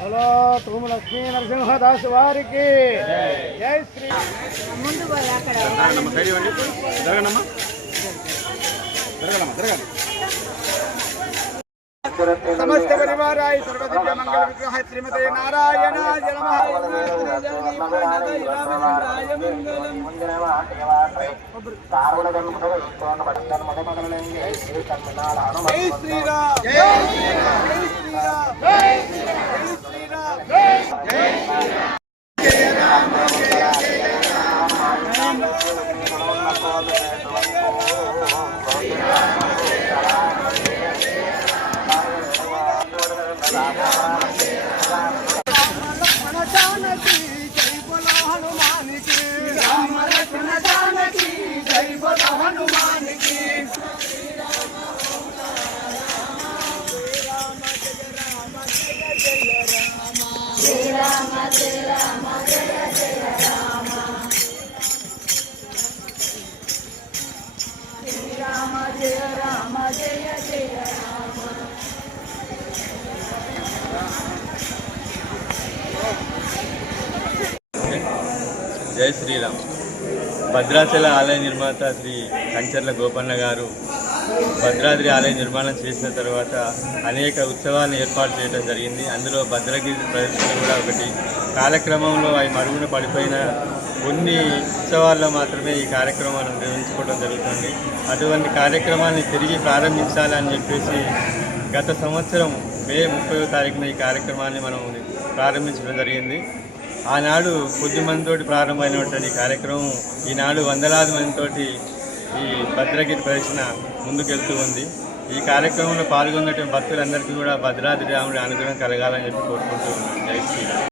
Hello తుమ్మ లక్ష్మీ నరసింహదాస్ వారికి జై శ్రీ. समस्त परिवाराय सर्वदिव्य मंगल विग्रह श्रीमते नारायणाय नमः। जय श्री राम जय श्री राम जय श्री राम जय श्री राम जय राम जय జై శ్రీరామ్. భద్రాచల ఆలయ నిర్మాత శ్రీ కంచర్ల గోపన్న గారు భద్రాద్రి ఆలయ నిర్మాణం చేసిన తర్వాత అనేక ఉత్సవాలను ఏర్పాటు చేయడం జరిగింది. అందులో భద్రగిరి ప్రదర్శన కూడా ఒకటి. కాలక్రమంలో అవి మరుగున పడిపోయిన కొన్ని ఉత్సవాల్లో మాత్రమే ఈ కార్యక్రమాలను నిర్వహించుకోవడం జరుగుతుంది. అటువంటి కార్యక్రమాన్ని తిరిగి ప్రారంభించాలని చెప్పేసి గత సంవత్సరం మే 30వ తారీఖున ఈ కార్యక్రమాన్ని మనం ప్రారంభించడం జరిగింది. ఆనాడు కొద్ది మందితోటి ప్రారంభమైనటువంటి కార్యక్రమం ఈనాడు వందలాది మందితోటి ఈ భద్రగిరి ప్రదర్శన ముందుకెళ్తూ ఉంది. ఈ కార్యక్రమంలో పాల్గొన్నటువంటి భక్తులందరికీ కూడా భద్రాద్రి రాముడి అనుగ్రహం కలగాలని చెప్పి కోరుకుంటూ ఉన్నాం. జై శ్రీరామ్.